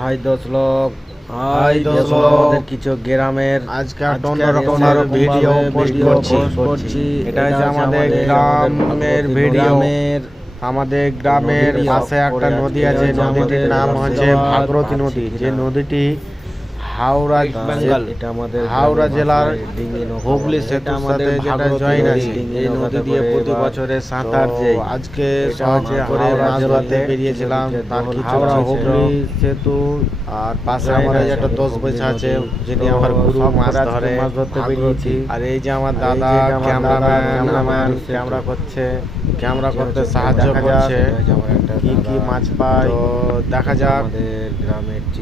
High দশ লোক high দশ লোক আমাদের কিছু গ্রামের আজকে একটা অন্যরকম আরো ভিডিও পোস্ট করছি। এটা হচ্ছে আমাদের গ্রামের ভিডিও। আমাদের গ্রামের পাশে একটা নদী আছে, নদীটির নাম হচ্ছে ভাগীরথী নদী। যে নদীটি হাওড়া জেলার হুগলি সেতুর সাথে যেটা জয়েন আছে। এই নদী দিয়ে প্রতি বছরে সাঁতার যায়। আজকে করে মাছ ধরতে বেরিয়েছিলাম, তার হাওড়া হুগলি সেতু আর পাশে আমাদের একটা 10 পয়সা আছে, যিনি আমার গুরু, মাছ ধরতে বেরিয়েছি। আর এই যে আমার দাদা ক্যামেরাম্যান ক্যামেরা করতে সাহায্য করছে। কি কি মাছ পায় তো দেখা যাক।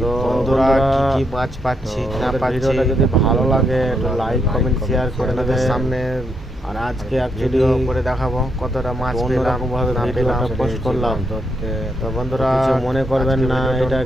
তো বন্ধুরা কি কি মাছ পাচ্ছি না পাচ্ছি, যদি ভালো লাগে একটু লাইক কমেন্ট শেয়ার করে নেবে সামনে। আর আজকে অ্যাকচুয়ালি করে দেখাবো কতটা মাছ পেলাম, না পেলাম পোস্ট করলাম। তো বন্ধুরা মনে করবেন না এটা